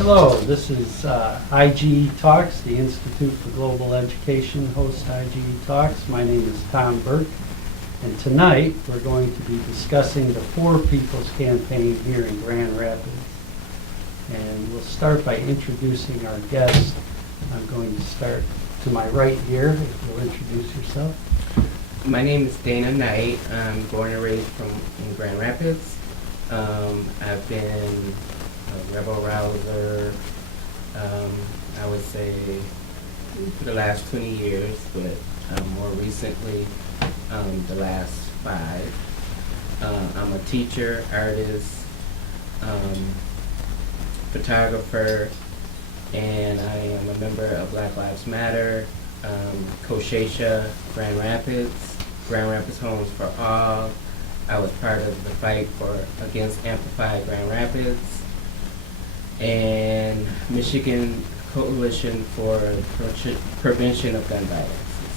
Hello, this is IGE Talks, the Institute for Global Education hosts IGE Talks. My name is Tom Burke, and tonight we're going to be discussing the For People's campaign here in Grand Rapids. And we'll start by introducing our guest. I'm going to start to my right here, if you'll introduce yourself. My name is Dana Knight. I'm born and raised in Grand Rapids. I've been a rebel rouser, I would say, for the last 20 years, but more recently, the last 5. I'm a teacher, artist, photographer, and I am a member of Black Lives Matter, Koshesha, Grand Rapids Homes for All. I was part of the fight against Amplified Grand Rapids, and Michigan Coalition for Prevention of Gun Violence is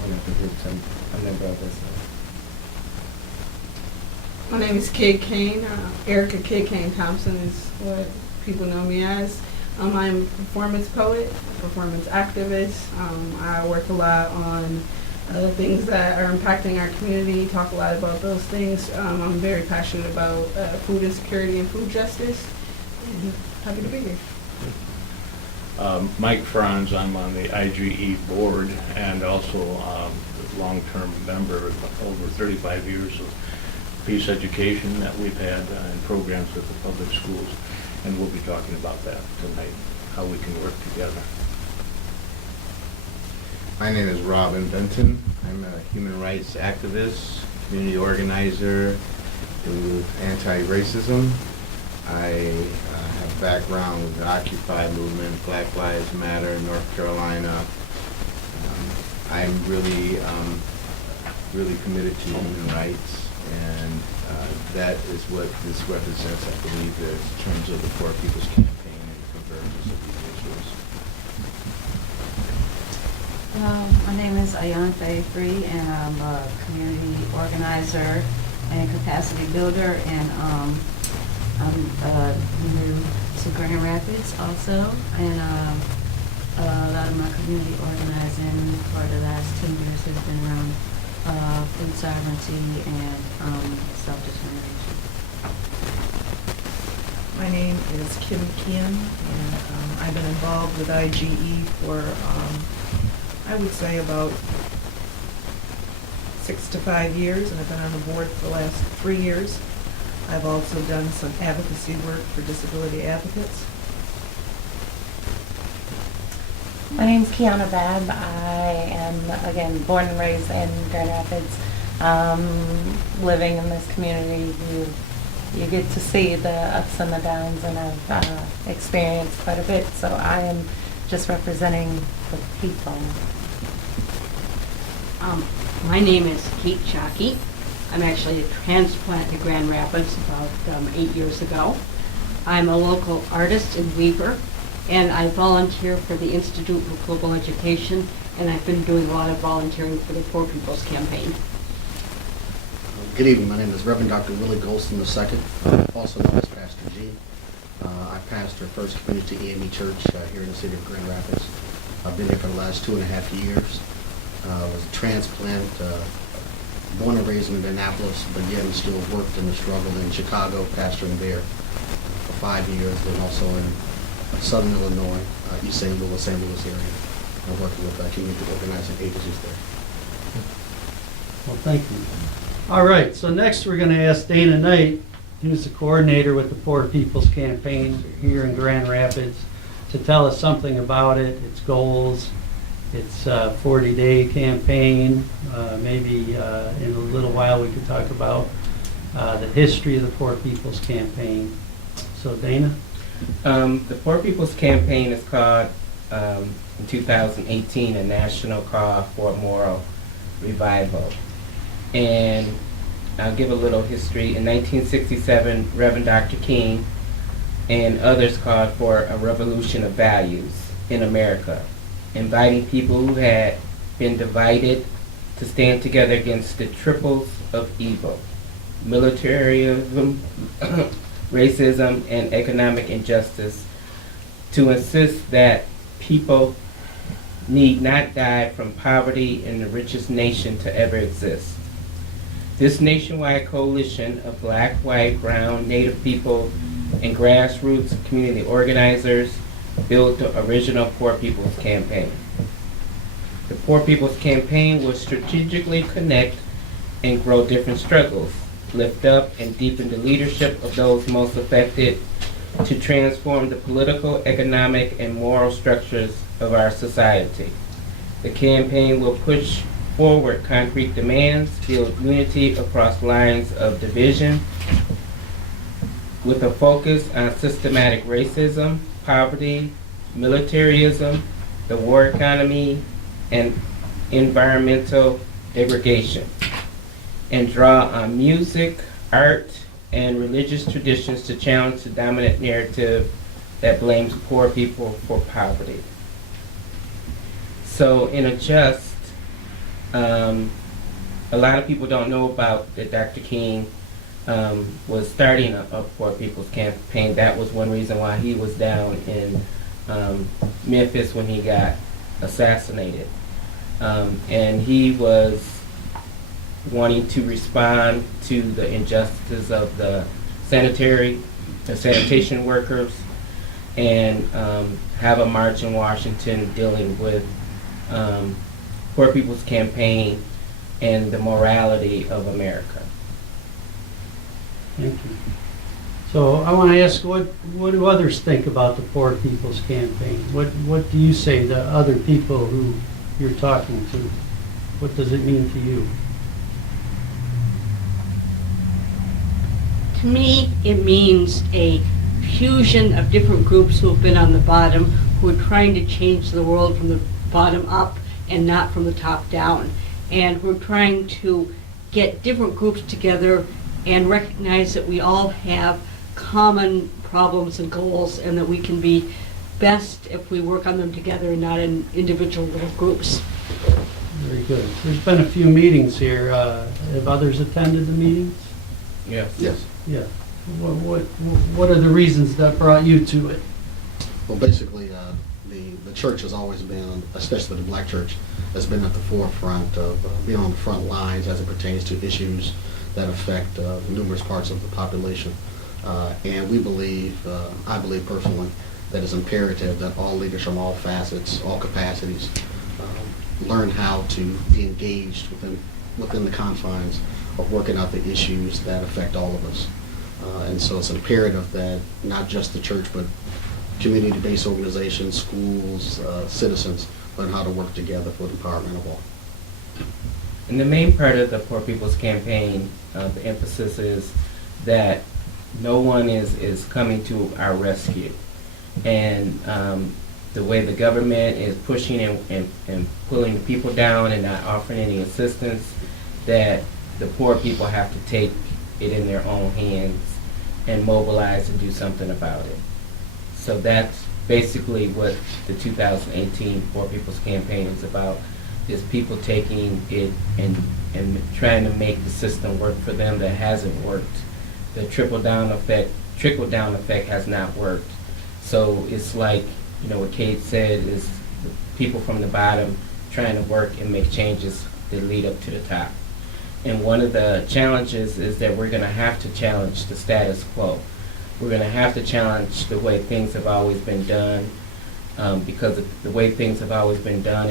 one of the groups I'm a member of as well. My name is Kid Kane. Erica Kid Kane Thompson is what people know me as. I'm a performance poet, a performance activist. I work a lot on things that are impacting our community, talk a lot about those things. I'm very passionate about food insecurity and food justice. And happy to be here. Mike Franz, I'm on the IGE board and also a long-term member of over 35 years of peace education that we've had and programs with the public schools. And we'll be talking about that tonight, how we can work together. My name is Robin Benton. I'm a human rights activist, community organizer with anti-racism. I have background with the Occupy movement, Black Lives Matter, North Carolina. I'm really committed to human rights, and that is what this represents, I believe, in terms of the For People's campaign and the convergence of these issues. My name is Ayanthe Free, and I'm a community organizer and capacity builder, and I'm new to Grand Rapids also, and a lot of my community organizing for the last 10 years has been around food sovereignty and self-determination. My name is Kim Kian, and I've been involved with IGE for I would say about 6 to 5 years, and I've been on the board for the last 3 years. I've also done some advocacy work for disability advocates. My name's Kiana Babb. I am, again, born and raised in Grand Rapids. Living in this community, you get to see the ups and the downs, and I've experienced quite a bit, so I am just representing the people. My name is Kate Shockey. I'm actually a transplant to Grand Rapids about 8 years ago. I'm a local artist and weaver, and I volunteer for the Institute for Global Education, and I've been doing a lot of volunteering for the For People's campaign. Good evening. My name is Reverend Dr. Willie Golston II, also known as Pastor G. I pastor First Community AME Church here in the city of Grand Rapids. I've been here for the last 2.5 years. I was a transplant, born and raised in Indianapolis, but again still worked in the struggle in Chicago, pastoring there for 5 years, then also in Southern Illinois, East St. Louis area. working with community organizing agencies there. Well, thank you. All right, so next we're going to ask Dana Knight, who's the coordinator with the Poor People's Campaign here in Grand Rapids, to tell us something about it, its goals, its 40-day campaign. Maybe in a little while we could talk about the history of the Poor People's Campaign. So Dana? The Poor People's Campaign is called, in 2018, a national call for moral revival. And I'll give a little history. In 1967, Reverend Dr. King and others called for a revolution of values in America, inviting people who had been divided to stand together against the triples of evil: militarism, racism, and economic injustice, to insist that people need not die from poverty in the richest nation to ever exist. This nationwide coalition of black, white, brown, Native people, and grassroots community organizers built the original Poor People's Campaign. The Poor People's Campaign will strategically connect and grow different struggles, lift up and deepen the leadership of those most affected, to transform the political, economic, and moral structures of our society. The campaign will push forward concrete demands, build unity across lines of division, with a focus on systematic racism, poverty, militarism, the war economy, and environmental degradation, and draw on music, art, and religious traditions to challenge the dominant narrative that blames poor people for poverty. So in a just, a lot of people don't know about that Dr. King was starting a Poor People's Campaign. That was one reason why he was down in Memphis when he got assassinated. And he was wanting to respond to the injustices of the sanitation workers, and have a march in Washington dealing with Poor People's Campaign and the morality of America. Thank you. So I want to ask, what do others think about the Poor People's Campaign? What do you say to other people who you're talking to? What does it mean to you? To me, it means a fusion of different groups who have been on the bottom, who are trying to change the world from the bottom up and not from the top down. And we're trying to get different groups together and recognize that we all have common problems and goals, and that we can be best if we work on them together and not in individual little groups. Very good. There's been a few meetings here. Have others attended the meetings? Yes. Yes. Yeah. What are the reasons that brought you to it? Well, basically, the church has always been, especially the black church, has been at the forefront of being on the front lines as it pertains to issues that affect numerous parts of the population. And we believe, I believe personally, that it's imperative that all leaders from all facets, all capacities, learn how to be engaged within the confines of working out the issues that affect all of us. And so it's imperative that not just the church, but community-based organizations, schools, citizens, learn how to work together for the empowerment of all. And the main part of the Poor People's Campaign, the emphasis is that no one is coming to our rescue. And the way the government is pushing and pulling the people down and not offering any assistance, that the poor people have to take it in their own hands and mobilize and do something about it. So that's basically what the 2018 Poor People's Campaign is about, is people taking it and trying to make the system work for them that hasn't worked. The trickle-down effect has not worked. So it's like, you know, what Kate said, is people from the bottom trying to work and make changes that lead up to the top. And one of the challenges is that we're going to have to challenge the status quo. We're going to have to challenge the way things have always been done, because of the way things have always been done,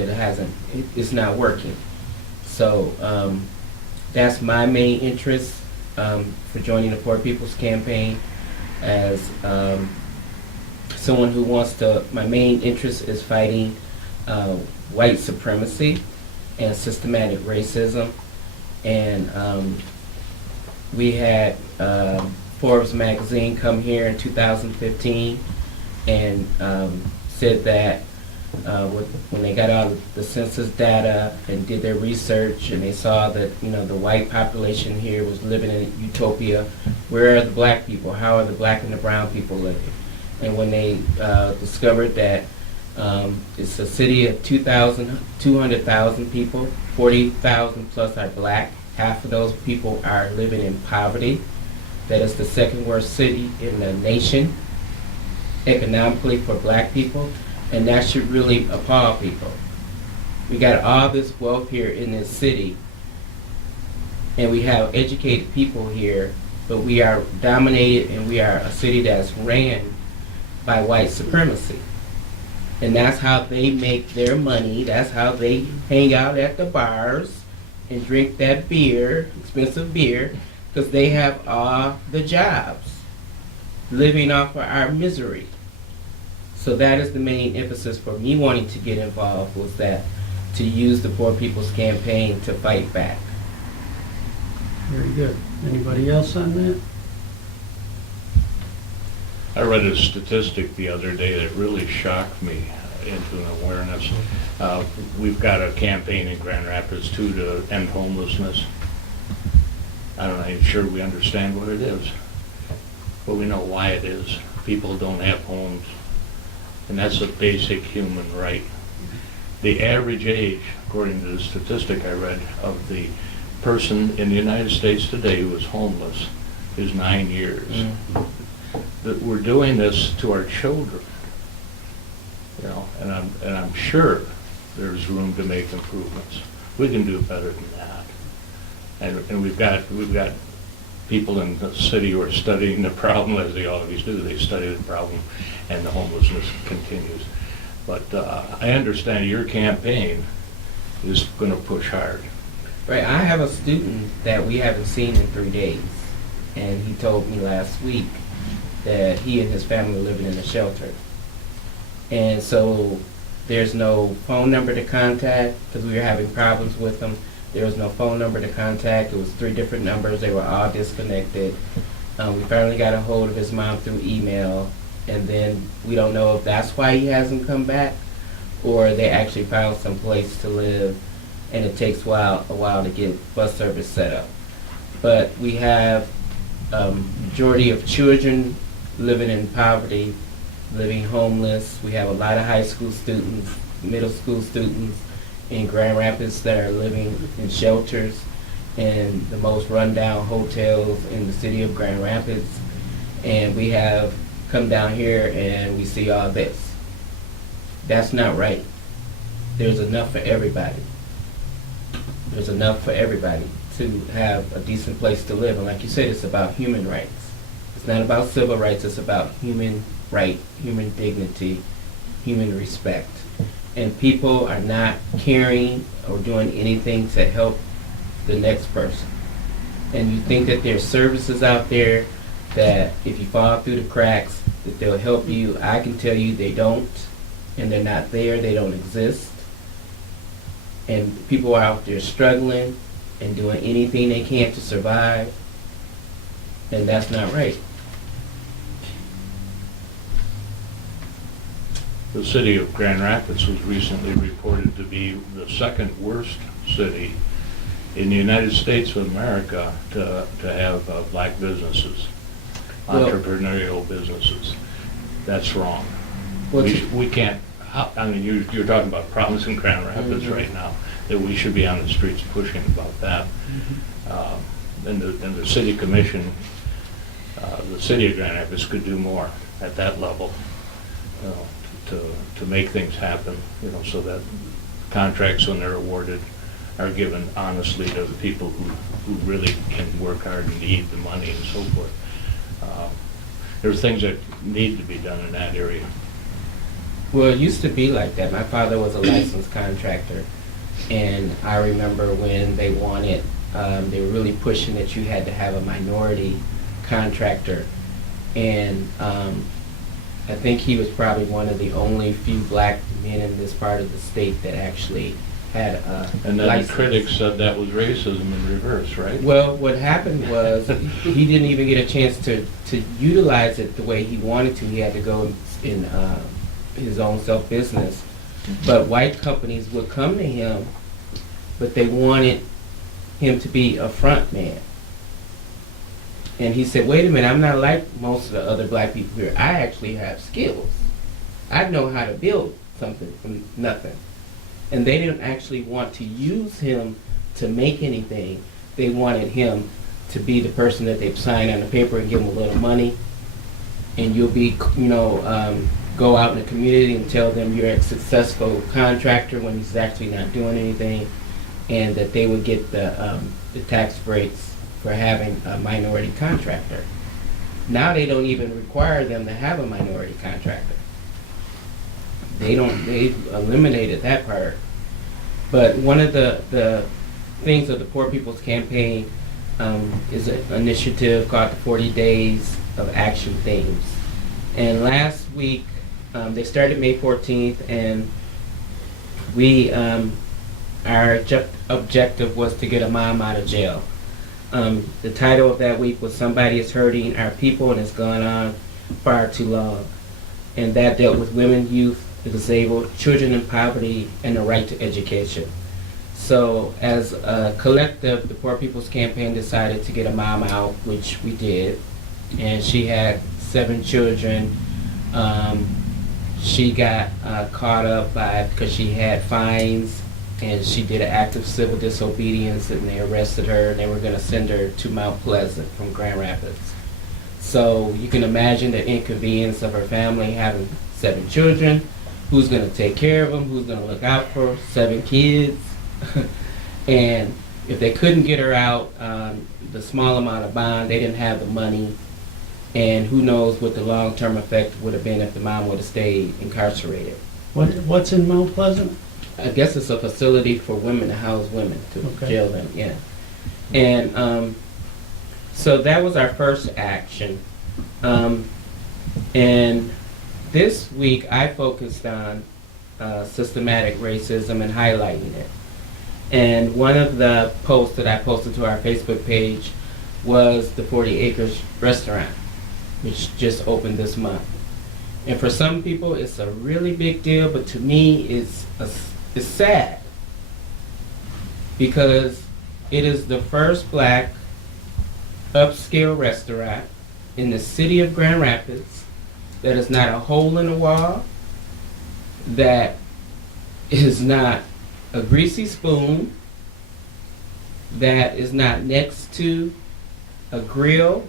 it's not working. So that's my main interest for joining the Poor People's Campaign. As someone who wants to, my main interest is fighting white supremacy and systematic racism. And we had Forbes magazine come here in 2015 and said that when they got all the census data and did their research and they saw that the white population here was living in utopia, where are the black people? How are the black and the brown people living? And when they discovered that it's a city of 200,000 people, 40,000 plus are black, half of those people are living in poverty. That is the second worst city in the nation economically for black people, and that should really appall people. We got all this wealth here in this city, and we have educated people here, but we are dominated and we are a city that's ran by white supremacy. And that's how they make their money. That's how they hang out at the bars and drink that beer, expensive beer, because they have all the jobs, living off of our misery. So that is the main emphasis for me wanting to get involved, was that to use the Poor People's Campaign to fight back. Very good. Anybody else on that? I read a statistic the other day that really shocked me into an awareness. We've got a campaign in Grand Rapids too to end homelessness. I'm not even sure we understand what it is, but we know why it is. People don't have homes, and that's a basic human right. The average age, according to the statistic I read, of the person in the United States today who is homeless is 9 years. That we're doing this to our children, and I'm sure there's room to make improvements. We can do better than that, and we've got people in the city who are studying the problem as they always do. They study the problem, and the homelessness continues. But I understand your campaign is going to push hard. Right, I have a student that we haven't seen in 3 days, and he told me last week that he and his family are living in a shelter. And so there's no phone number to contact, because we were having problems with them. There was no phone number to contact. It was 3 different numbers. They were all disconnected. We finally got a hold of his mom through email, and then we don't know if that's why he hasn't come back, or they actually found some place to live, and it takes a while to get bus service set up. But we have majority of children living in poverty, living homeless. We have a lot of high school students, middle school students in Grand Rapids that are living in shelters in the most rundown hotels in the city of Grand Rapids. And we have come down here and we see all this. That's not right. There's enough for everybody. There's enough for everybody to have a decent place to live. And like you said, it's about human rights. It's not about civil rights, it's about human right, human dignity, human respect. And people are not caring or doing anything to help the next person. And you think that there's services out there that if you fall through the cracks, that they'll help you. I can tell you they don't, and they're not there, they don't exist. And people are out there struggling and doing anything they can to survive, and that's not right. The city of Grand Rapids was recently reported to be the second worst city in the United States of America to have black businesses, entrepreneurial businesses. That's wrong. We can't, I mean, you're talking about problems in Grand Rapids right now, that we should be on the streets pushing about that. And the city commission, the city of Grand Rapids could do more at that level to make things happen, so that contracts, when they're awarded, are given honestly to the people who really can work hard and need the money and so forth. There's things that need to be done in that area. Well, it used to be like that. My father was a licensed contractor, and I remember when they wanted, they were really pushing that you had to have a minority contractor, and I think he was probably one of the only few black men in this part of the state that actually had a And then license. the critics said that was racism in reverse, right? Well, what happened was he didn't even get a chance to utilize it the way he wanted to. He had to go in his own self-business. But white companies would come to him, but they wanted him to be a front man. And he said, wait a minute, I'm not like most of the other black people here. I actually have skills. I know how to build something from nothing. And they didn't actually want to use him to make anything. They wanted him to be the person that they'd sign on the paper and give him a little money. And you'll be, go out in the community and tell them you're a successful contractor when he's actually not doing anything. And that they would get the tax breaks for having a minority contractor. Now they don't even require them to have a minority contractor. They've eliminated that part. But one of the things of the Poor People's Campaign is an initiative called the 40 Days of Action Themes. And last week, they started May 14th, and our objective was to get a mom out of jail. The title of that week was Somebody is Hurting Our People, and it's gone on far too long. And that dealt with women, youth, the disabled, children in poverty, and the right to education. So as a collective, the Poor People's Campaign decided to get a mom out, which we did. And she had 7 children. She got caught up because she had fines, and she did an act of civil disobedience, and they arrested her, and they were going to send her to Mount Pleasant from Grand Rapids. So you can imagine the inconvenience of her family having 7 children. Who's going to take care of them? Who's going to look out for 7 kids? And if they couldn't get her out, the small amount of bond, they didn't have the money. And who knows what the long-term effect would have been if the mom would have stayed incarcerated. What's in Mount Pleasant? I guess it's a facility for women to house women, to jail them, yeah. And so that was our first action. And this week I focused on systematic racism and highlighting it. And one of the posts that I posted to our Facebook page was the 40 Acres restaurant, which just opened this month. And for some people it's a really big deal, but to me it's sad, because it is the first black upscale restaurant in the city of Grand Rapids that is not a hole in the wall, that is not a greasy spoon, that is not next to a grill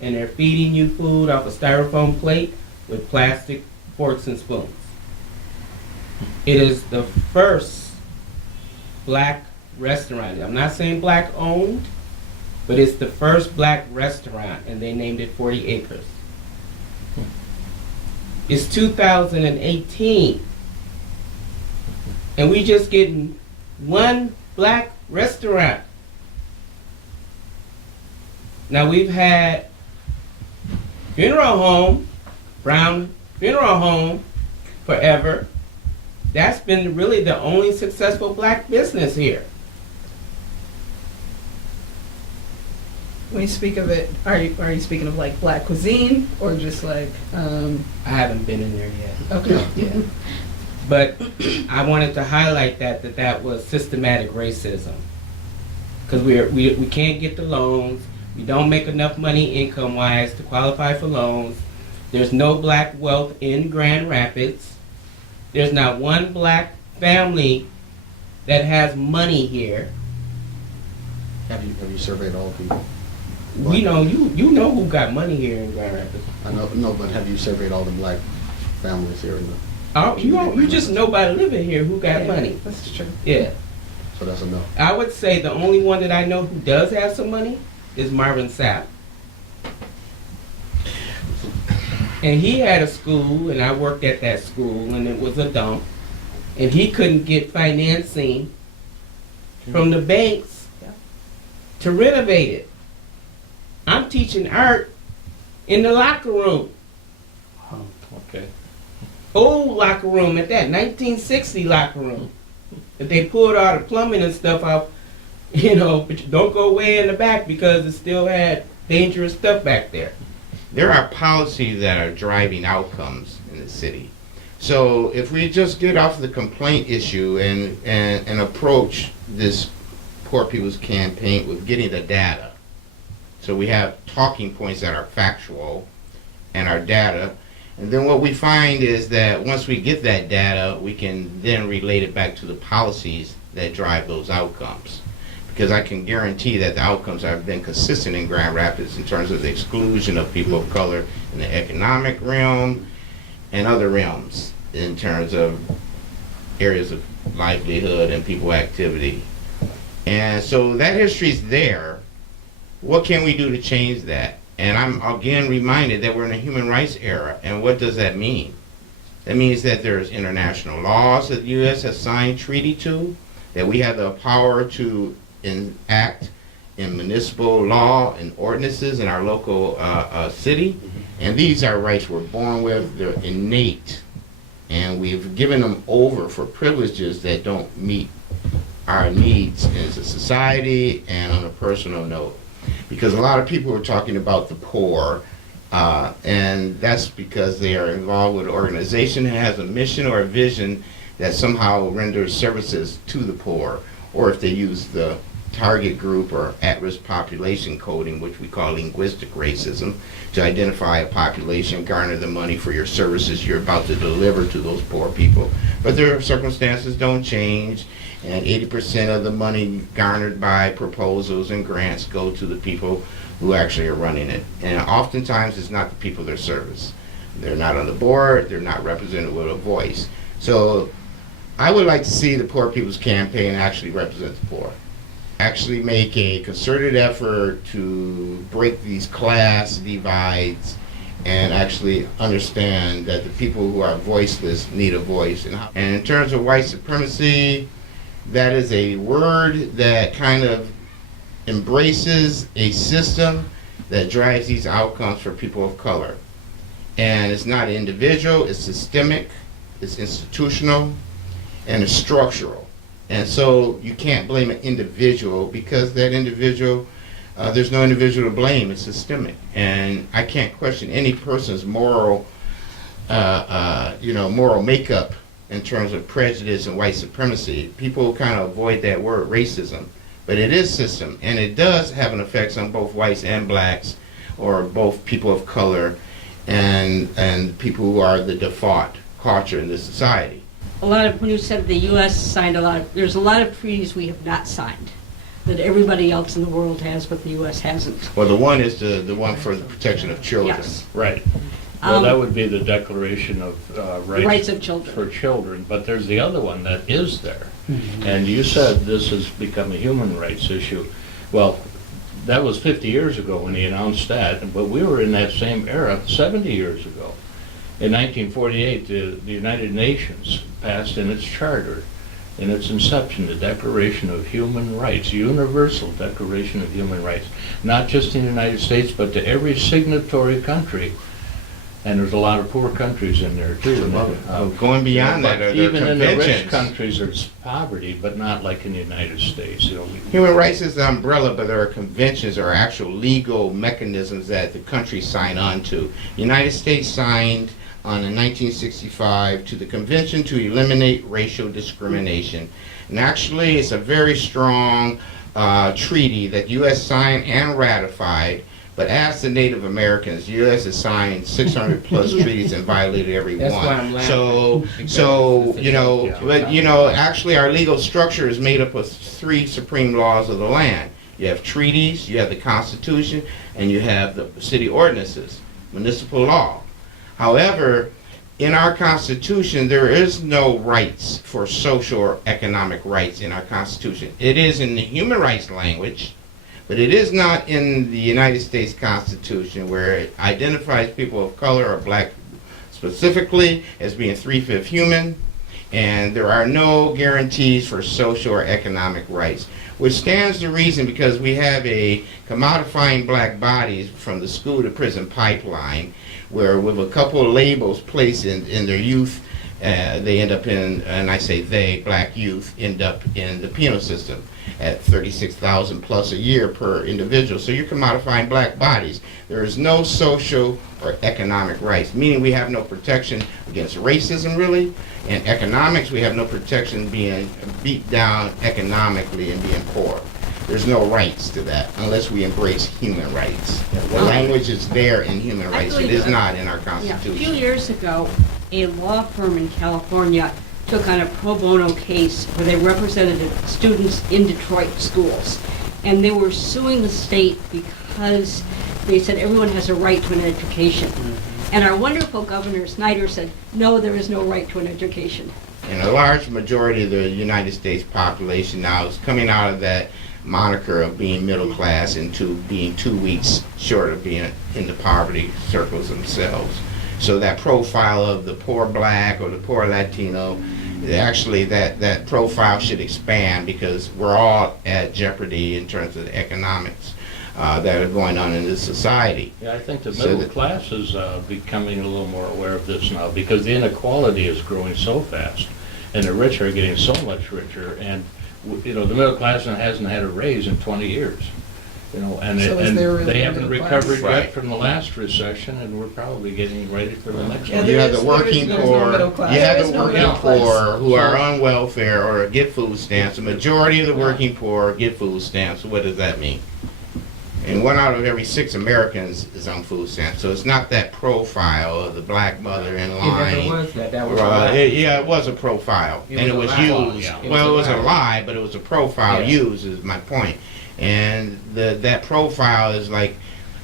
and they're feeding you food off a styrofoam plate with plastic forks and spoons. It is the first black restaurant. I'm not saying black owned, but it's the first black restaurant, and they named it 40 Acres. It's 2018, and we just getting one black restaurant. Now we've had funeral home, Brown Funeral Home, forever. That's been really the only successful black business here. When you speak of it, are you speaking of like black cuisine or just like? I haven't been in there yet. Okay. Yeah. But I wanted to highlight that was systematic racism, because we can't get the loans. We don't make enough money income-wise to qualify for loans. There's no black wealth in Grand Rapids. There's not one black family that has money here. Have you surveyed all people? We know you know who got money here in Grand Rapids. I know, no, but have you surveyed all the black families here in the? Oh, you just know by living here who got money. That's true. Yeah. So that's a no. I would say the only one that I know who does have some money is Marvin Sapp. And he had a school, and I worked at that school, and it was a dump. And he couldn't get financing from the banks to renovate it. I'm teaching art in the locker room. Okay. Old locker room at that, 1960 locker room. That they pulled all the plumbing and stuff out, you know, but you don't go way in the back because it still had dangerous stuff back there. There are policies that are driving outcomes in the city. So if we just get off the complaint issue and approach this Poor People's Campaign with getting the data, so we have talking points that are factual and our data, and then what we find is that once we get that data, we can then relate it back to the policies that drive those outcomes. Because I can guarantee that the outcomes have been consistent in Grand Rapids in terms of the exclusion of people of color in the economic realm and other realms in terms of areas of livelihood and people activity. And so that history's there. What can we do to change that? And I'm again reminded that we're in a human rights era. And what does that mean? That means that there's international laws that the U.S. has signed treaty to, that we have the power to enact in municipal law and ordinances in our local city. And these are rights we're born with. They're innate. And we've given them over for privileges that don't meet our needs as a society and on a personal note. Because a lot of people are talking about the poor, and that's because they are involved with an organization that has a mission or a vision that somehow renders services to the poor, or if they use the target group or at-risk population coding, which we call linguistic racism, to identify a population, garner the money for your services you're about to deliver to those poor people. But their circumstances don't change, and 80% of the money garnered by proposals and grants go to the people who actually are running it. And oftentimes it's not the people they service. They're not on the board, they're not represented with a voice. So I would like to see the Poor People's Campaign actually represent the poor. Actually make a concerted effort to break these class divides and actually understand that the people who are voiceless need a voice. And in terms of white supremacy, that is a word that kind of embraces a system that drives these outcomes for people of color. And it's not individual, it's systemic, it's institutional, and it's structural. And so you can't blame an individual because that individual, there's no individual to blame, it's systemic. And I can't question any person's moral, moral makeup in terms of prejudice and white supremacy. People kind of avoid that word, racism. But it is system, and it does have an effect on both whites and blacks, or both people of color and people who are the default culture in this society. When you said the U.S. signed there's a lot of treaties we have not signed that everybody else in the world has, but the U.S. hasn't. Well, the one is the one for the protection of children. Yes. Right. Well, that would be the Declaration of Rights of Children. For children, but there's the other one that is there. And you said this has become a human rights issue. Well, that was 50 years ago when he announced that, but we were in that same era 70 years ago. In 1948, the United Nations passed in its charter, in its inception, the Declaration of Human Rights, Universal Declaration of Human Rights, not just in the United States, but to every signatory country. And there's a lot of poor countries in there too. Going beyond that, are there even in the rich conventions? countries, there's poverty, but not like in the United States. Human rights is the umbrella, but there are conventions or actual legal mechanisms that the countries sign on to. The United States signed in 1965 to the Convention to Eliminate Racial Discrimination. And actually, it's a very strong treaty that the U.S. signed and ratified. But as the Native Americans, the U.S. has signed 600 plus treaties and violated every That's one. why I'm laughing. Actually our legal structure is made up of 3 supreme laws of the land. You have treaties, you have the Constitution, and you have the city ordinances, municipal law. However, in our Constitution, there is no rights for social or economic rights in our Constitution. It is in the human rights language, But it is not in the United States Constitution, where it identifies people of color or black specifically as being 3/5 human, and there are no guarantees for social or economic rights, which stands to reason because we have a commodifying black bodies from the school to prison pipeline, where with a couple of labels placed in their youth, they end up in, and I say they, black youth, end up in the penal system at $36,000 plus a year per individual. So you're commodifying black bodies. There is no social or economic rights, meaning we have no protection against racism, really. In economics, we have no protection being beat down economically and being poor. There's no rights to that unless we embrace human rights. The language is there in human rights. It is not in our Yeah, Constitution. a few years ago, a law firm in California took on a pro bono case where they represented students in Detroit schools. And they were suing the state because they said everyone has a right to an education. And our wonderful Governor Snyder said, no, there is no right to an education. And a large majority of the United States population now is coming out of that moniker of being middle class into being 2 weeks short of being in the poverty circles themselves. So that profile of the poor black or the poor Latino, actually that profile should expand because we're all at jeopardy in terms of the economics that are going on in this society. Yeah, I think the So middle that- class is becoming a little more aware of this now because the inequality is growing so fast, and the rich are getting so much richer, and you know the middle class hasn't had a raise in 20 years. You know, and, So is there really they a haven't middle recovered class? Right. yet from the last recession, and we're probably getting ready for the next Yeah, one. You there have is- the there is- working there's no poor, middle class. you have There is the no working middle class. poor who are on welfare or get food stamps. The majority of the working poor get food stamps. What does that mean? And 1 out of every 6 Americans is on food stamps. So it's not that profile of the black mother in It never line. was that. That was a Well, lie. yeah, it was a profile, It and it was was a lie. used. Yeah. Well, it was a lie. lie, but it was a profile Yeah. used, is my point. And that profile is like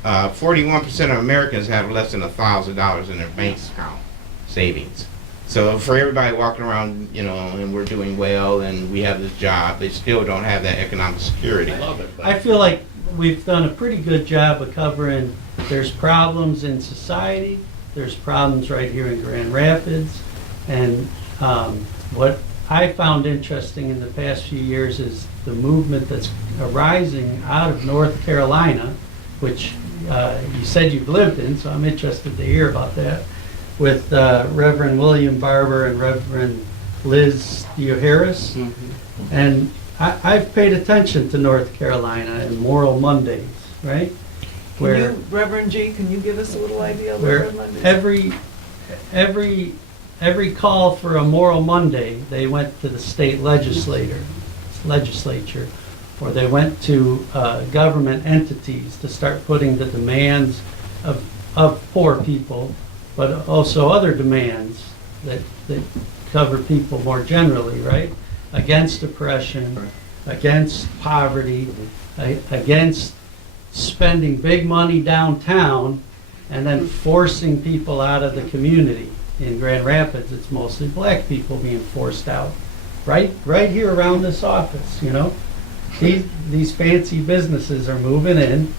41% of Americans have less than $1,000 in their bank account savings. So for everybody walking around, you know, and we're doing well and we have this job, they still don't have that economic security. I love it, but I feel like we've done a pretty good job of covering, there's problems in society, there's problems right here in Grand Rapids, and what I found interesting in the past few years is the movement that's arising out of North Carolina, which you said you've lived in, so I'm interested to hear about that, with Reverend William Barber and Reverend Liz Harris. Mm-hmm. And I've paid attention to North Carolina and Moral Mondays, right? Can you, Reverend G, can you give us a little idea of where what Monday is? every call for a Moral Monday, they went to the state legislature, or they went to government entities to start putting the demands of poor people, but also other demands that cover people more generally, right? Against oppression, against poverty, against spending big money downtown and then forcing people out of the community. In Grand Rapids, it's mostly black people being forced out. Right here around this office, you know? These fancy businesses are moving in.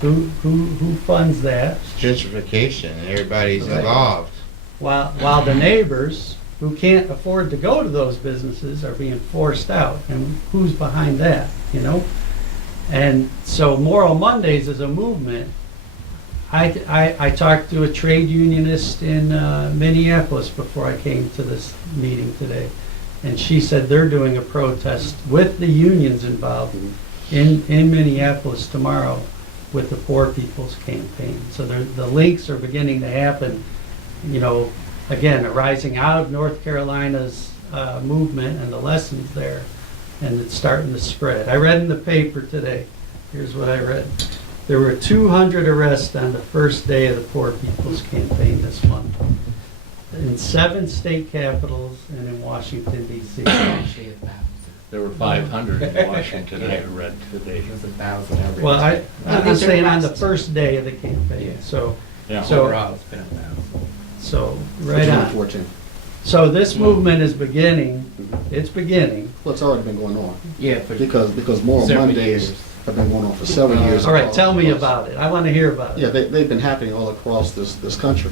Who funds that? It's gentrification, and everybody's Right. involved. While the neighbors who can't afford to go to those businesses are being forced out. And who's behind that, you know? And so Moral Mondays is a movement. I talked to a trade unionist in Minneapolis before I came to this meeting today. And she said they're doing a protest with the unions involved in Minneapolis tomorrow with the Poor People's Campaign. So the links are beginning to happen, you know, again, arising out of North Carolina's movement and the lessons there, and it's starting to spread. I read in the paper today, here's what I read. There were 200 arrests on the first day of the Poor People's Campaign this month, in 7 state capitals and in Washington, D.C. Actually, 1,000. there were 500 in Washington, I read today. It was 1,000 every. Well, I'm these are saying on the arrests. first day of the campaign, Yeah. so Yeah. So- Overall, it's been 1,000. so right on. 14. So this movement is beginning, it's beginning. Well, it's already been going on Yeah, for because Moral several Mondays years. have been going on for several years. All right, across- tell me across- about it. I want to hear about Yeah, it. they've been happening all across this country.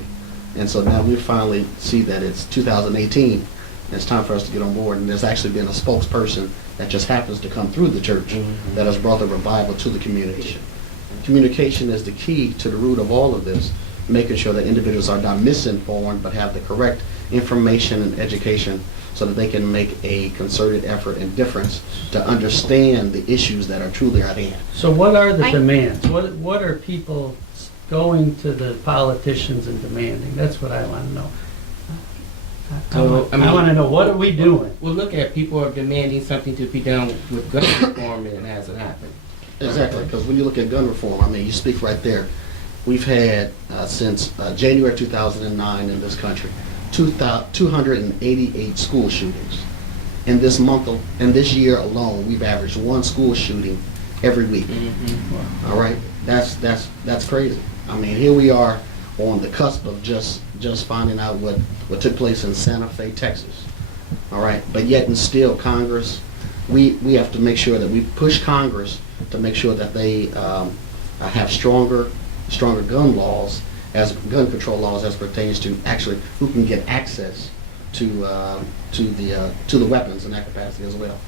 And so now we finally see that it's 2018, and it's time for us to get on board. And there's actually been a spokesperson that just happens to come through the church that has brought the revival to the community. Communication is the key to the root of all of this, making sure that individuals are not misinformed, but have the correct information and education so that they can make a concerted effort and difference to understand the issues that are truly at hand. So what are the I- demands? What are people going to the politicians and demanding? That's what I want to know. I want to know, what are we doing? Well, look at people are demanding something to be done with gun reform, and it hasn't happened. Exactly, because when you look at gun reform, I mean, you speak right there. We've had, since January 2009 in this country, 288 school shootings. In this year alone, we've averaged one school shooting every week. All right, that's crazy. I mean, here we are on the cusp of just finding out what took place in Santa Fe, Texas. All right, but yet and still, Congress, we have to make sure that we push Congress to make sure that they have stronger gun laws, as gun control laws, as pertains to actually who can get access to the weapons in that capacity as well.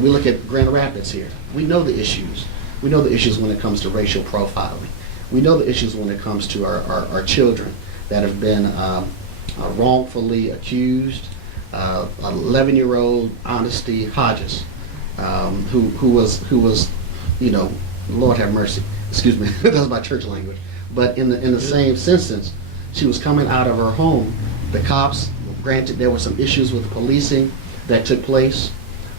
We look at Grand Rapids here. We know the issues. We know the issues when it comes to racial profiling. We know the issues when it comes to our children that have been wrongfully accused. 11-year-old Honesty Hodges, who was, you know, Lord have mercy. Excuse me, that's my church language. But in the same instance, she was coming out of her home. The cops, granted, there were some issues with policing that took place,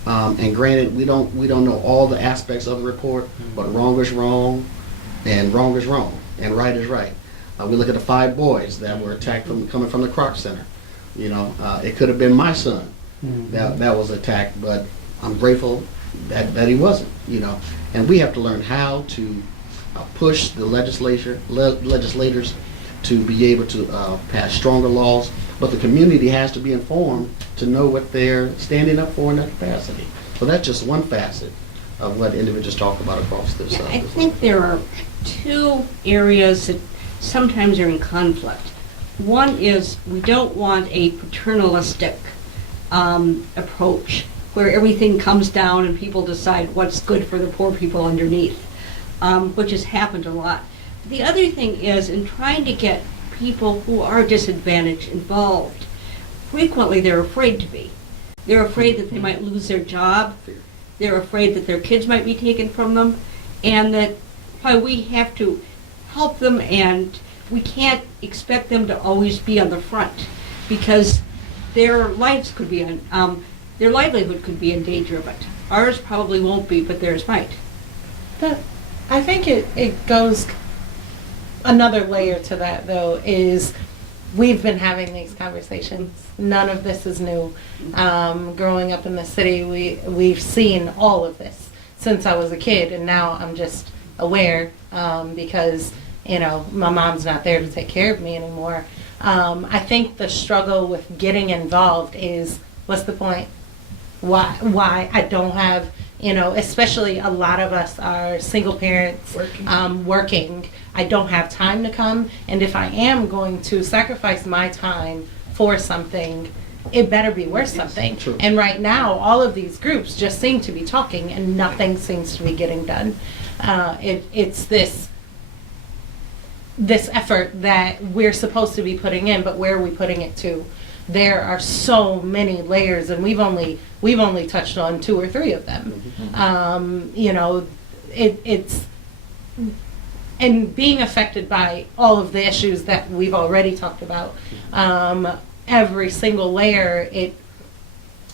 and granted, we don't know all the aspects of the report, but wrong is wrong, and wrong is wrong, and right is right. We look at the 5 boys that were attacked coming from the Croc Center. You know, it could have been my son that was attacked, but I'm grateful that he wasn't. You know, and we have to learn how to push the legislators to be able to pass stronger laws, but the community has to be informed to know what they're standing up for in that capacity. So that's just one facet of what individuals talk about across this. Yeah, I think there are 2 areas that sometimes are in conflict. One is we don't want a paternalistic approach where everything comes down and people decide what's good for the poor people underneath, which has happened a lot. The other thing is, in trying to get people who are disadvantaged involved, frequently they're afraid to be. They're afraid that they might lose their job. They're afraid that their kids might be taken from them, and that why we have to help them, and we can't expect them to always be on the front, because their lives could be their livelihood could be in danger of it. Ours probably won't be, but theirs might. I think it goes, another layer to that though is we've been having these conversations. None of this is new. Growing up in the city, we've seen all of this since I was a kid, and now I'm just aware because, you know, my mom's not there to take care of me anymore. I think the struggle with getting involved is, what's the point? Why I don't have, you know, especially a lot of us are single parents, working. I don't have time to come, and if I am going to sacrifice my time for something, it better be worth something. True. And right now, all of these groups just seem to be talking, and nothing seems to be getting done. It's this effort that we're supposed to be putting in, but where are we putting it to? There are so many layers, and we've only touched on 2 or 3 of them. You know, it's and being affected by all of the issues that we've already talked about. Every single layer, it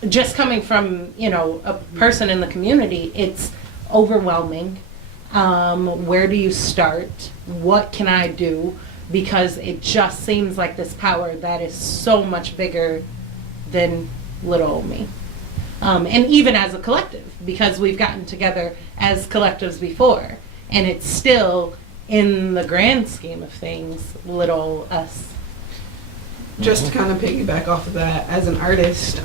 just coming from, you know, a person in the community, it's overwhelming. Where do you start? What can I do? Because it just seems like this power that is so much bigger than little old me. And even as a collective, because we've gotten together as collectives before, and it's still, in the grand scheme of things, little us. Just to kind of piggyback off of that, as an artist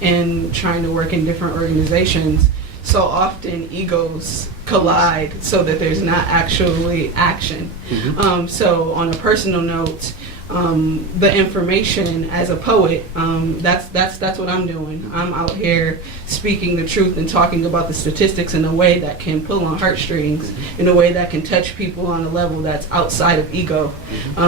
and trying to work in different organizations, so often egos collide so that there's not actually action. So on a personal note, the information as a poet, that's what I'm doing. I'm out here speaking the truth and talking about the statistics in a way that can pull on heartstrings, in a way that can touch people on a level that's outside of ego.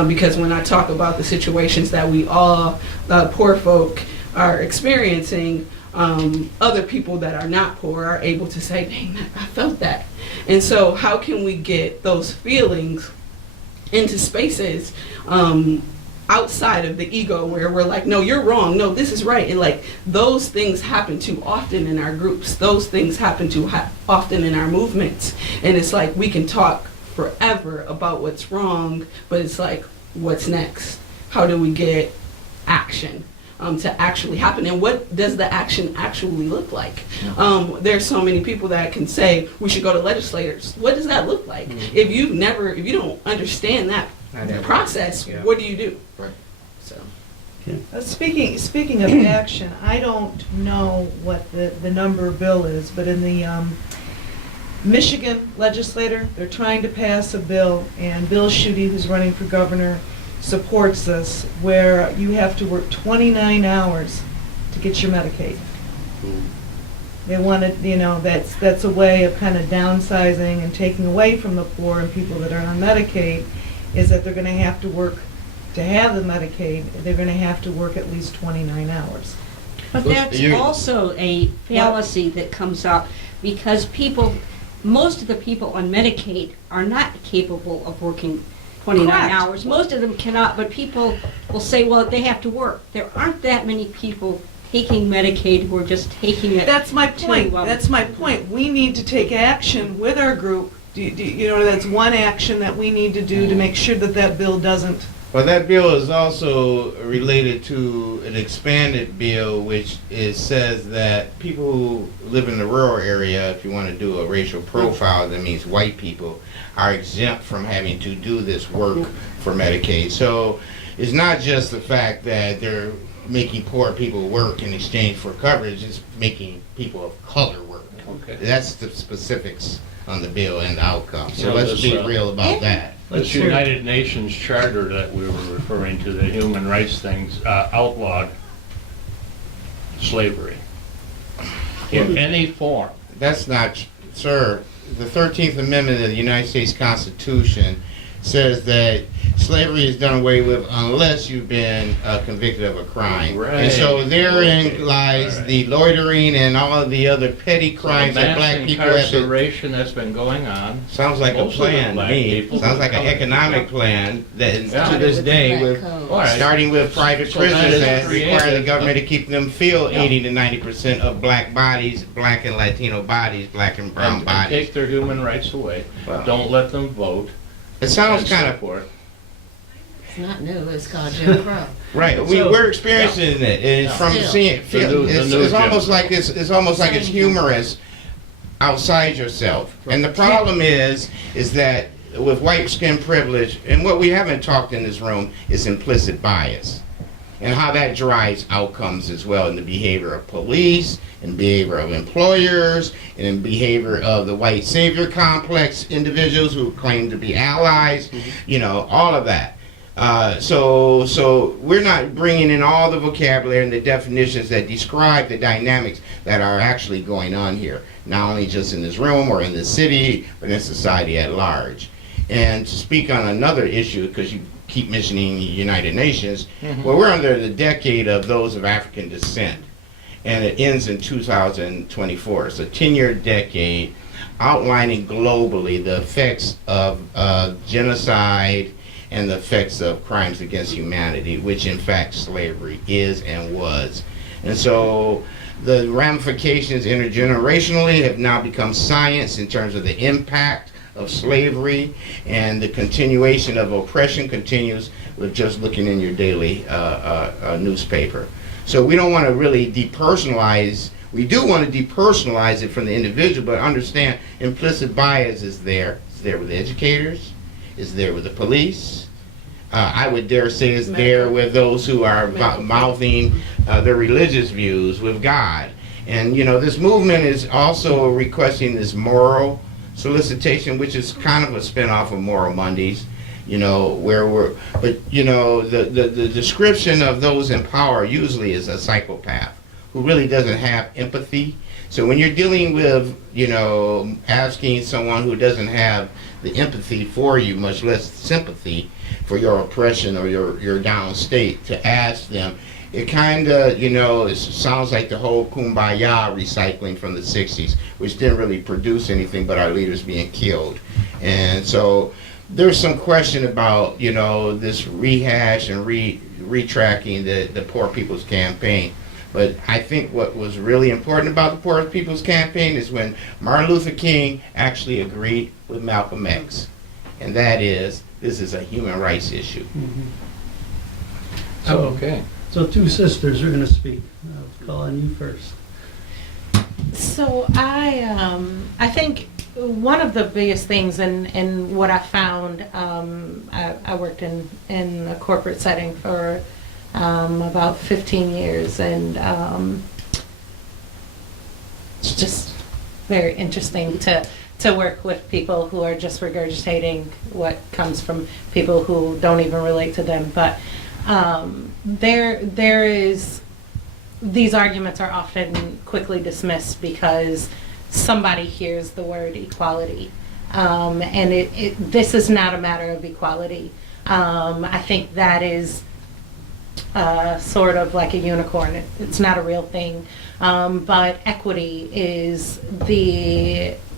Because when I talk about the situations that we all, poor folk, are experiencing, other people that are not poor are able to say, dang, I felt that. And so how can we get those feelings into spaces outside of the ego where we're like, no, you're wrong, no, this is right. And like those things happen too often in our groups. Those things happen too often in our movements. And it's like we can talk forever about what's wrong, but it's like, what's next? How do we get action to actually happen? And what does the action actually look like? There's so many people that can say we should go to legislators. What does that look like? If you don't understand that process, what do you do? Right. So. Speaking of action, I don't know what the number bill is, but in the Michigan legislature, they're trying to pass a bill, and Bill Schuette, who's running for governor, supports this, where you have to work 29 hours to get your Medicaid. They want it, that's a way of kind of downsizing and taking away from the poor and people that are on Medicaid, is that they're going to have to work to have the Medicaid. They're going to have to work at least 29 hours. But that's also a fallacy that comes up because most of the people on Medicaid are not capable of working 29 Correct. hours. Most of them cannot, but people will say, well, they have to work. There aren't that many people taking Medicaid who are just taking it. That's my point. That's my point. We need to take action with our group. That's one action that we need to do to make sure that that bill doesn't. Well, that bill is also related to an expanded bill, which says that people who live in the rural area, if you want to do a racial profile, that means white people, are exempt from having to do this work for Medicaid. So it's not just the fact that they're making poor people work in exchange for coverage, it's making people of color work. Okay. That's the specifics on the bill and the outcome. So You know, let's this, be real about that. This United Nations Charter that we were referring to, the human rights things, outlawed slavery in any form. That's not, sir. The 13th Amendment of the United States Constitution says that slavery is done away with unless you've been convicted of a crime. Right. And so therein Okay. lies Right. the loitering and all of the other petty crimes that black people have been. Incarceration that's been going on. Sounds like a Most of the plan to black me. people Sounds like an come- economic plan that to Yeah. this day With with the black code. All right. starting with private So that prisons is that require the creative. government to keep them fill Yeah. 80 to 90% of black bodies, black and Latino bodies, black and brown And bodies. take their human rights away. Wow. Don't let them vote. It sounds and kind so of forth. It's not new, it's called Jim Crow. right. So- We're experiencing it, and it's Yeah. from Still. seeing. The new It's almost Jim like it's almost like it's Same. humorous outside yourself. And the problem is that with white skin privilege, and what we haven't talked in this room is implicit bias, and how that drives outcomes as well in the behavior of police, in behavior of employers, and in behavior of the white savior complex individuals who claim to be allies. All of that. So we're not bringing in all the vocabulary and the definitions that describe the dynamics that are actually going on here, not only just in this room or in this city, but in society at large. And to speak on another issue, because you keep mentioning the United Nations, well, we're under the decade of those of African descent, and it ends in 2024. It's a 10-year decade outlining globally the effects of genocide and the effects of crimes against humanity, which in fact slavery is and was. And so the ramifications intergenerationally have now become science in terms of the impact of slavery, and the continuation of oppression continues with just looking in your daily newspaper. So we don't want to really depersonalize. We do want to depersonalize it from the individual, but understand implicit bias is there. It's there with educators. It's there with the police. I would dare say it's there with those who are mouthing their religious views with God. And, this movement is also requesting this moral solicitation, which is kind of a spinoff of Moral Mondays, the description of those in power usually is a psychopath who really doesn't have empathy. So when you're dealing with, asking someone who doesn't have the empathy for you, much less sympathy for your oppression or your down state, to ask them, it kind of, it sounds like the whole kumbaya recycling from the 60s, which didn't really produce anything but our leaders being killed. And so there's some question about, this rehash and retracking the Poor People's Campaign. But I think what was really important about the Poor People's Campaign is when Martin Luther King actually agreed with Malcolm X. And that is, this is a human rights issue. So, Okay. So two sisters are going to speak. I'll call on you first. So I think one of the biggest things and what I found, I worked in a corporate setting for about 15 years, and it's just very interesting to work with people who are just regurgitating what comes from people who don't even relate to them. But there is, these arguments are often quickly dismissed because somebody hears the word equality, and this is not a matter of equality. I think that is sort of like a unicorn. It's not a real thing, but equity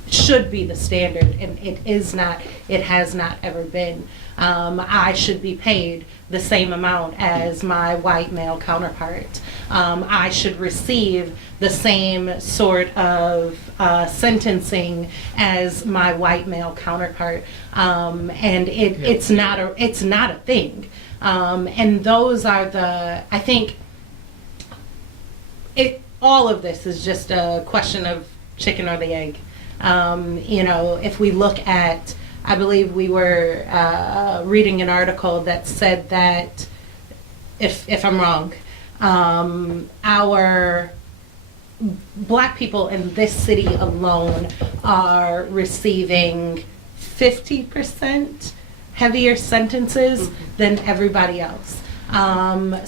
should be the standard, and it is not. It has not ever been. I should be paid the same amount as my white male counterpart. I should receive the same sort of sentencing as my white male counterpart, and it's not a thing. And those are I think all of this is just a question of chicken or the egg. If we look at, I believe we were reading an article that said that, if I'm wrong, our black people in this city alone are receiving 50% heavier sentences than everybody else.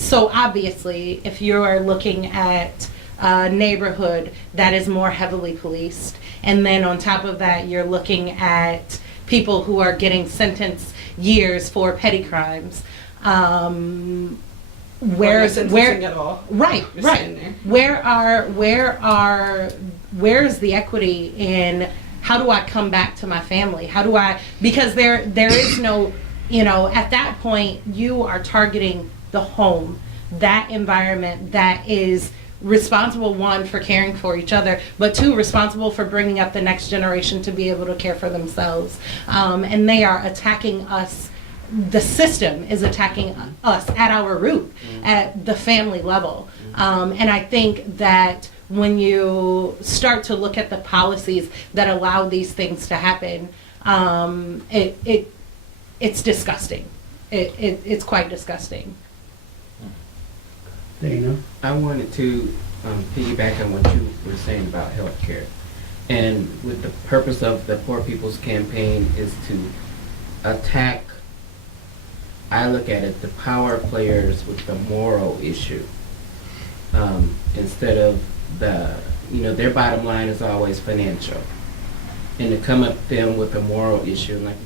So obviously, if you are looking at a neighborhood that is more heavily policed, and then on top of that, you're looking at people who are getting sentenced years for petty crimes. Where's at all. Right. Where's the equity in how do I come back to my family? Because there is no, at that point you are targeting the home, that environment that is responsible, one, for caring for each other, but two, responsible for bringing up the next generation to be able to care for themselves. And they are attacking us. The system is attacking us at our root, at the family level. And I think that when you start to look at the policies that allow these things to happen, it's disgusting. It's quite disgusting. Dana? I wanted to piggyback on what you were saying about healthcare. And with the purpose of the Poor People's Campaign is to attack, I look at it, the power players with the moral issue. Instead of their bottom line is always financial. And to come at them with a moral issue, like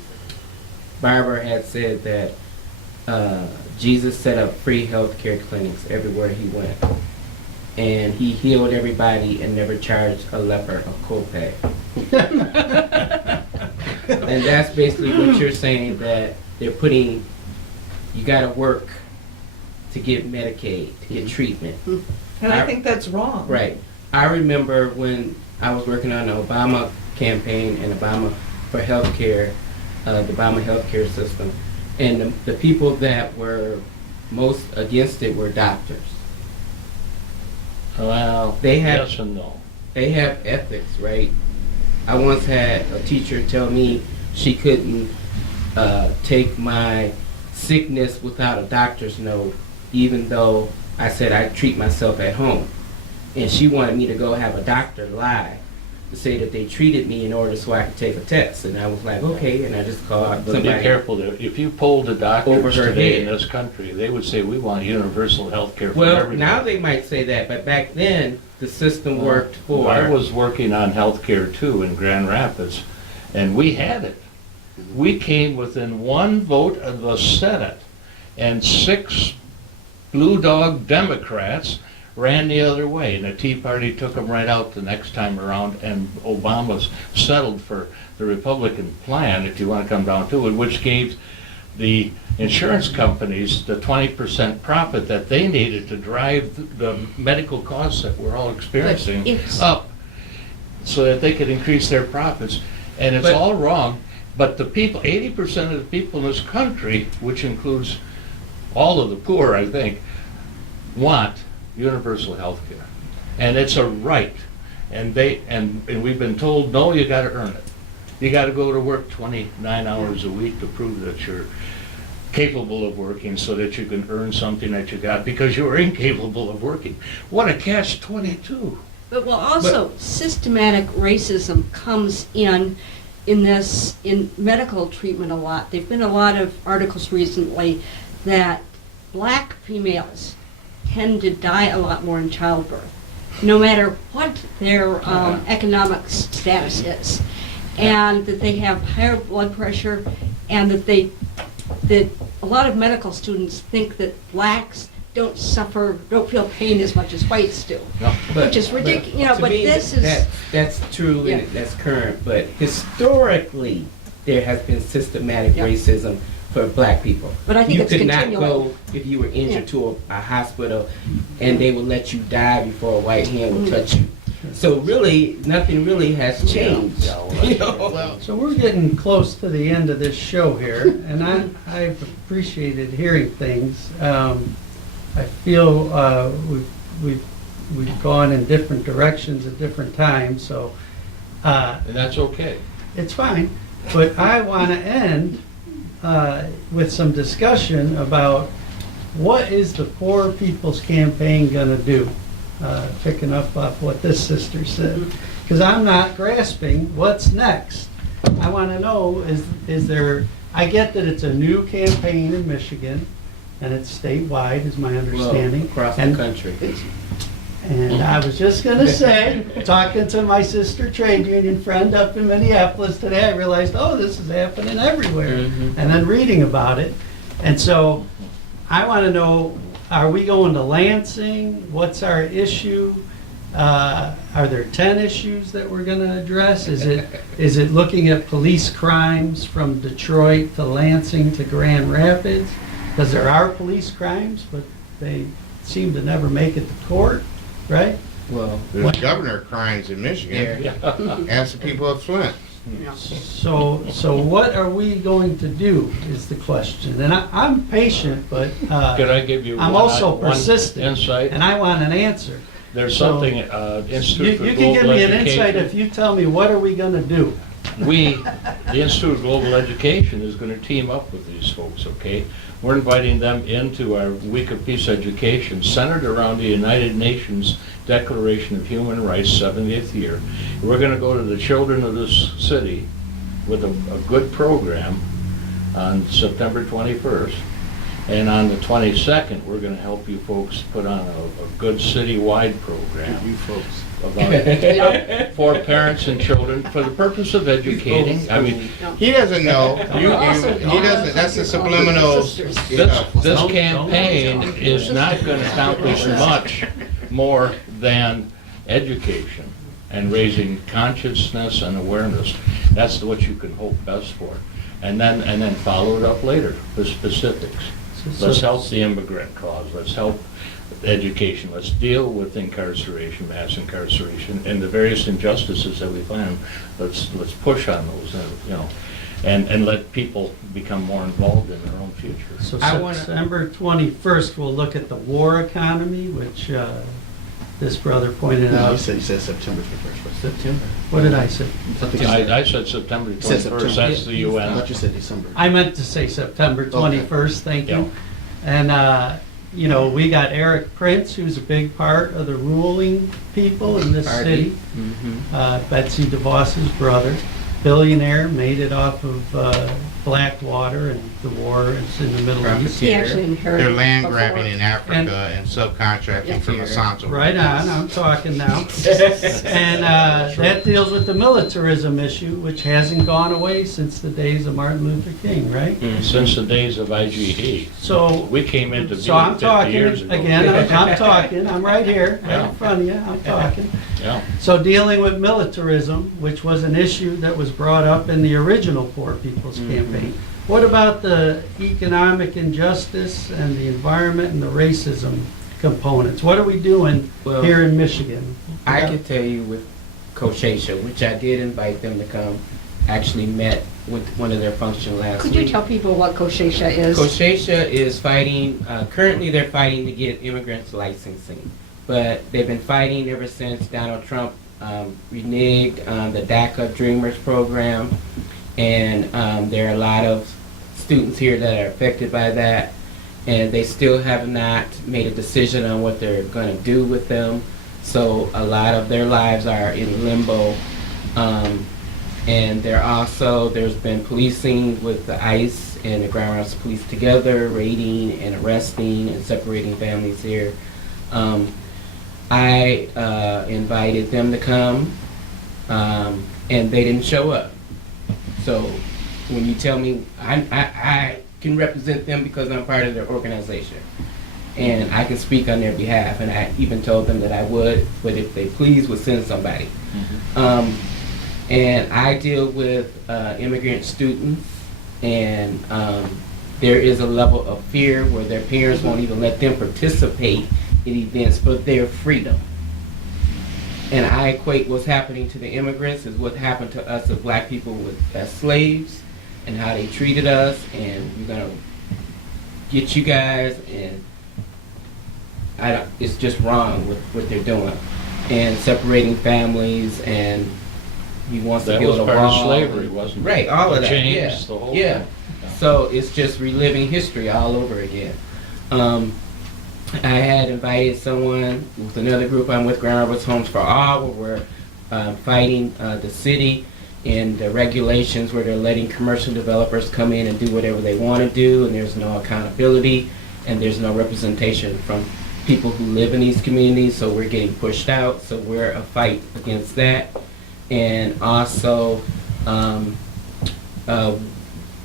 Barbara had said that Jesus set up free healthcare clinics everywhere he went. And he healed everybody and never charged a leper a copay. And that's basically what you're saying, that they're putting, you gotta work to get Medicaid, to get treatment. And I think that's wrong. Right. I remember when I was working on the Obama campaign and Obama for healthcare, the Obama healthcare system. And the people that were most against it were doctors. Well, yes and no. They have ethics, right? I once had a teacher tell me she couldn't take my sickness without a doctor's note, even though I said I treat myself at home. and she wanted me to go have a doctor lie to say that they treated me in order so I could take a test. And I was like, okay, and I just called But be somebody. careful, there. If you polled the Over doctors her today in head. this country, they would say, we want universal health care for Well, everybody. now they might say that, but back then, the system worked for. I was working on health care too in Grand Rapids, and we had it. We came within one vote of the Senate, and 6 Blue Dog Democrats ran the other way, and the Tea Party took them right out the next time around, and Obama's settled for the Republican plan, if you want to come down to it, which gave the insurance companies the 20% profit that they needed to drive the medical costs that we're all experiencing it's- up, so that they could increase their profits. And it's But- all wrong, but the people, 80% of the people in this country, which includes all of the poor, I think, want universal health care. And it's a right. And we've been told, no, you gotta earn it. You gotta go to work 29 hours a week to prove that you're capable of working so that you can earn something that you got because you were incapable of working. What a catch-22. But well, also systematic racism comes in medical treatment a lot. There've been a lot of articles recently that black females tend to die a lot more in childbirth, no matter what their economic status is, and that they have higher blood pressure, and that a lot of medical students think that blacks don't feel pain as much as whites do, which is ridiculous. You know, to but me, this is that's true Yeah. and that's current. But historically, there has been systematic Yeah. racism for black people. But I think you it's could not continuing. go if you were injured Yeah. to a hospital, and they would let you die before a white hand would Mm. touch you. So really, nothing really has changed. Yeah, well, You know? So we're getting close to the end of this show here, and I've appreciated hearing things. I feel we've gone in different directions at different times, so And that's okay. it's fine. But I want to end with some discussion about what is the Poor People's Campaign going to do? Picking up off what this sister said, because I'm not grasping what's next. I want to know, is there, I get that it's a new campaign in Michigan, and it's statewide, is my understanding. Well, across And- the country. And I was just gonna say, talking to my sister trade union friend up in Minneapolis today, I realized, oh, this is happening everywhere. Mhm. And then reading about it. And so I wanna know, are we going to Lansing? What's our issue? Are there 10 issues that we're gonna address? Is it looking at police crimes from Detroit to Lansing to Grand Rapids? Because there are police crimes, but they seem to never make it to court, right? Well, There's governor crimes in Michigan. Ask the people of Flint. So what are we going to do is the question. And I'm patient, but Could I give you I'm one also one persistent, insight? and I want an answer. There's So, something, You Institute for you can give Global me an insight Education. if you tell me, what are we gonna do? The Institute of Global Education is going to team up with these folks, okay? We're inviting them into our Week of Peace Education, centered around the United Nations Declaration of Human Rights, 70th year. We're going to go to the children of this city with a good program on September 21st. And on the 22nd, we're going to help you folks put on a good citywide program. You folks. For parents and children, for the purpose of educating. I mean, He doesn't know. He doesn't, that's the subliminal. this campaign is not going to accomplish much more than education and raising consciousness and awareness. That's what you can hope best for. And then follow it up later, the specifics. Let's help the immigrant cause, let's help education, let's deal with incarceration, mass incarceration, and the various injustices that we find. Let's push on those, and let people become more involved in their own future. So I wanna- September 21st, we'll look at the war economy, which this brother pointed No, out. you said September 1st. September? What did I say? I said September You said 21st, September. that's the I UN. thought you said December. I meant to say September 21st, thank you. Yeah. And you know, we got Eric Prince, who's a big part of the ruling people in this city. Betsy DeVos's brother, billionaire, made it off of Blackwater and the war is in the Middle East. He actually inherited. They're land before. grabbing in Africa and subcontracting from Monsanto. Right on, I'm talking now. And that deals with the militarism issue, which hasn't gone away since the days of Martin Luther King, right? Since the days of IGE. So, We came into so I'm being 50 talking, years ago. again, I'm talking, I'm right here, right in front of you, I'm talking. Yeah. So dealing with militarism, which was an issue that was brought up in the original Poor People's Campaign. What about the economic injustice and the environment and the racism components? What are we doing Well, here in Michigan? I can tell you with Koshacia, which I did invite them to come, actually met with one of their functions last Could week. you tell people what Koshacia is? Koshacia is fighting, currently they're fighting to get immigrants licensing. But they've been fighting ever since Donald Trump reneged the DACA Dreamers program. And there are a lot of students here that are affected by that. And they still have not made a decision on what they're going to do with them. So a lot of their lives are in limbo. And there's been policing with the ICE and the Ground Routes Police together, raiding and arresting and separating families here. I invited them to come, and they didn't show up. So when you tell me I can represent them because I'm part of their organization, and I can speak on their behalf, and I even told them that I would, but if they please would send somebody. And I deal with immigrant students, and there is a level of fear where their parents won't even let them participate in events for their freedom. And I equate what's happening to the immigrants is what happened to us as black people as slaves, and how they treated us, and we're gonna get you guys, and it's just wrong with what they're doing, and separating families, and he wants to That build was a part wall. of slavery, wasn't it? Right, all of The that. chains, Yeah, the whole yeah. thing. So it's just reliving history all over again. I had invited someone with another group I'm with, Grand Rapids Homes for All, where we're fighting the city and the regulations where they're letting commercial developers come in and do whatever they want to do, and there's no accountability, and there's no representation from people who live in these communities, so we're getting pushed out, so we're a fight against that. And also,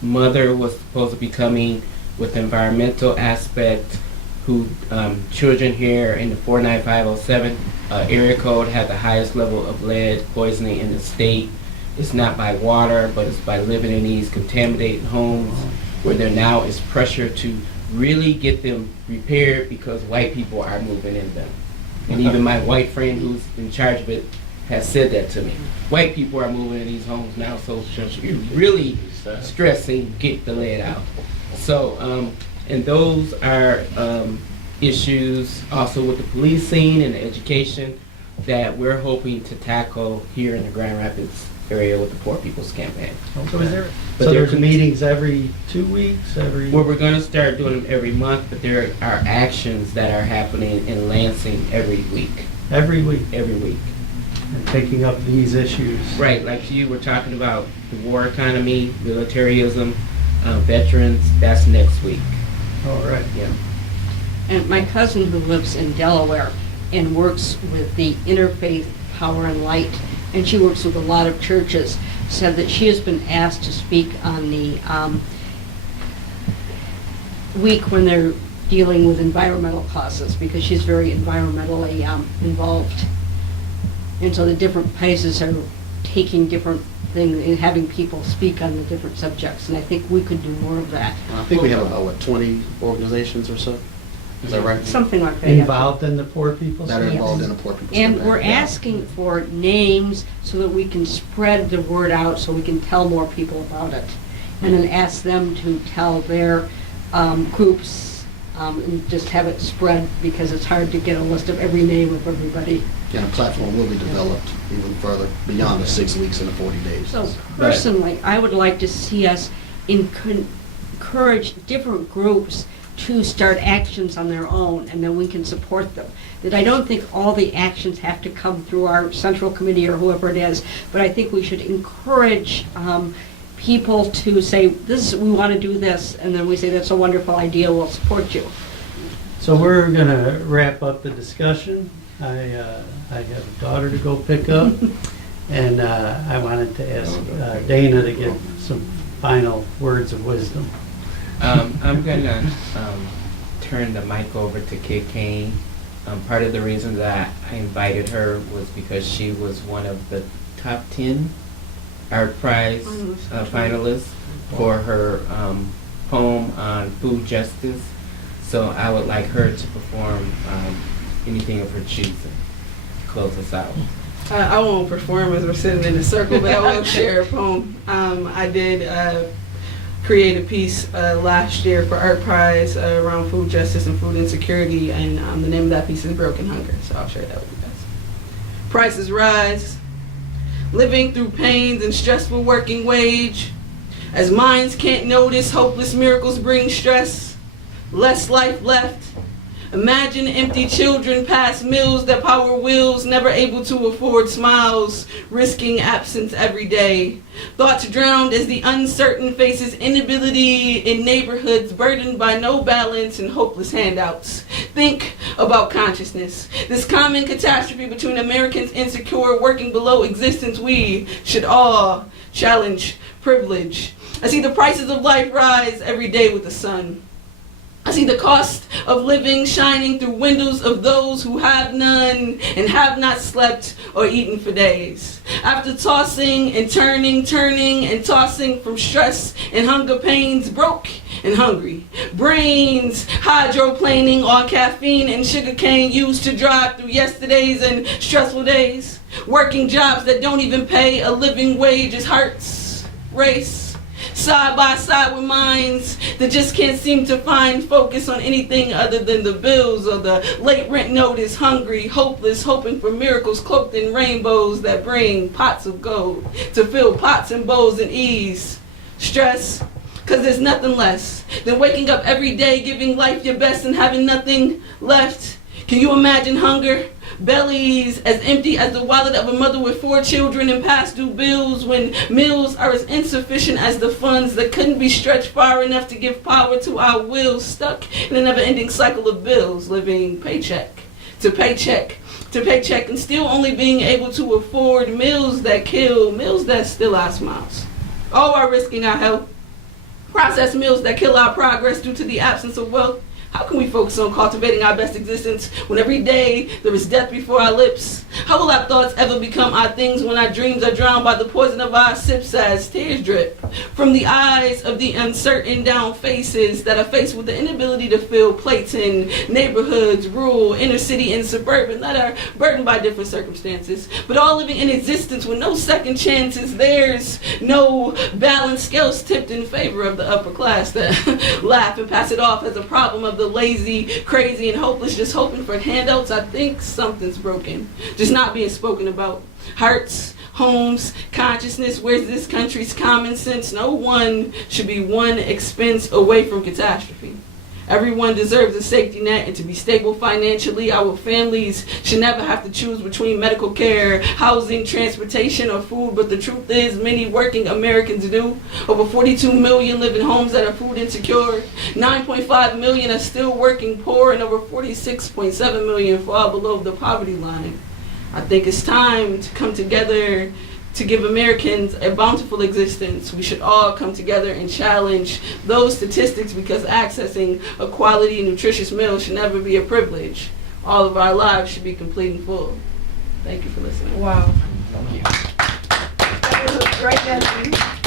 mother was supposed to be coming with environmental aspect, who children here in the 49507 area code have the highest level of lead poisoning in the state. It's not by water, but it's by living in these contaminated homes where there now is pressure to really get them repaired because white people are moving in them. And even my white friend who's in charge of it has said that to me. White people are moving in these homes now, so you're really stressing, get the lead out. So, and those are issues also with the policing and the education that we're hoping to tackle here in the Grand Rapids area with the Poor People's Campaign. So is there, But so there's there's meetings every 2 weeks, every? Well, we're going to start doing them every month, but there are actions that are happening in Lansing every week. Every week, Every week. and taking up these issues. Right, like you were talking about the war economy, militarism, veterans, that's next week. All right. Yeah. And my cousin who lives in Delaware and works with the Interfaith Power and Light, and she works with a lot of churches, said that she has been asked to speak on the week when they're dealing with environmental causes, because she's very environmentally involved. And so the different places are taking different things and having people speak on the different subjects, and I think we could do more of that. I think we have about, 20 organizations or so? Is that right? Something like that. yeah. Involved in the Poor People's? That are Yes. involved in the Poor People's And Campaign. we're asking for names so that we can spread the word out, so we can tell more people about it. And then ask them to tell their groups, and just have it spread, because it's hard to get a list of every name of everybody. And a platform will be developed even further beyond the 6 weeks and the 40 days. So personally, I would like to see us encourage different groups to start actions on their own, and then we can support them. That I don't think all the actions have to come through our central committee or whoever it is, but I think we should encourage people to say, we want to do this, and then we say, that's a wonderful idea, we'll support you. So we're going to wrap up the discussion. I have a daughter to go pick up, and I wanted to ask Dana to get some final words of wisdom. I'm gonna turn the mic over to Kit Kane. Part of the reason that I invited her was because she was one of the top 10 Art Prize finalists for her poem on food justice. So I would like her to perform anything of her choosing to close us out. I won't perform as we're sitting in a circle, but I will share a poem. I did create a piece last year for Art Prize around food justice and food insecurity, and the name of that piece is Broken Hunger, so I'll share that with you guys. Prices rise, living through pains and stressful working wage. As minds can't notice, hopeless miracles bring stress. Less life left. Imagine empty children past meals that power wills, never able to afford smiles, risking absence every day. Thoughts drowned as the uncertain faces inability in neighborhoods burdened by no balance and hopeless handouts. Think about consciousness. This common catastrophe between Americans insecure, working below existence. We should all challenge privilege. I see the prices of life rise every day with the sun. I see the cost of living shining through windows of those who have none and have not slept or eaten for days. After tossing and turning and tossing from stress and hunger pains, broke and hungry. Brains hydroplaning on caffeine and sugarcane used to drive through yesterday's and stressful days. Working jobs that don't even pay a living wage as hearts race. Side by side with minds that just can't seem to find focus on anything other than the bills or the late rent notice, hungry, hopeless, hoping for miracles cloaked in rainbows that bring pots of gold to fill pots and bowls and ease stress, because there's nothing less than waking up every day, giving life your best and having nothing left. Can you imagine hunger? Bellies as empty as the wallet of a mother with 4 children and past due bills, when meals are as insufficient as the funds that couldn't be stretched far enough to give power to our wills, stuck in a never-ending cycle of bills, living paycheck to paycheck to paycheck and still only being able to afford meals that kill, meals that steal our smiles, all while risking our health. Processed meals that kill our progress due to the absence of wealth. How can we focus on cultivating our best existence when every day there is death before our lips? How will our thoughts ever become our things when our dreams are drowned by the poison of our sips as tears drip from the eyes of the uncertain down faces that are faced with the inability to fill plates in neighborhoods, rural, inner city, and suburban that are burdened by different circumstances, but all living in existence with no second chances. There's no balance, scales tipped in favor of the upper class that laugh and pass it off as a problem of the lazy, crazy, and hopeless, just hoping for handouts. I think something's broken, just not being spoken about. Hearts, homes, consciousness. Where's this country's common sense? No one should be one expense away from catastrophe. Everyone deserves a safety net and to be stable financially. Our families should never have to choose between medical care, housing, transportation, or food. But the truth is, many working Americans do. Over 42 million live in homes that are food insecure. 9.5 million are still working poor, and over 46.7 million fall below the poverty line. I think it's time to come together to give Americans a bountiful existence. We should all come together and challenge those statistics, because accessing a quality, nutritious meal should never be a privilege. All of our lives should be complete and full. Thank you for listening. Wow. Thank you. That was a great message.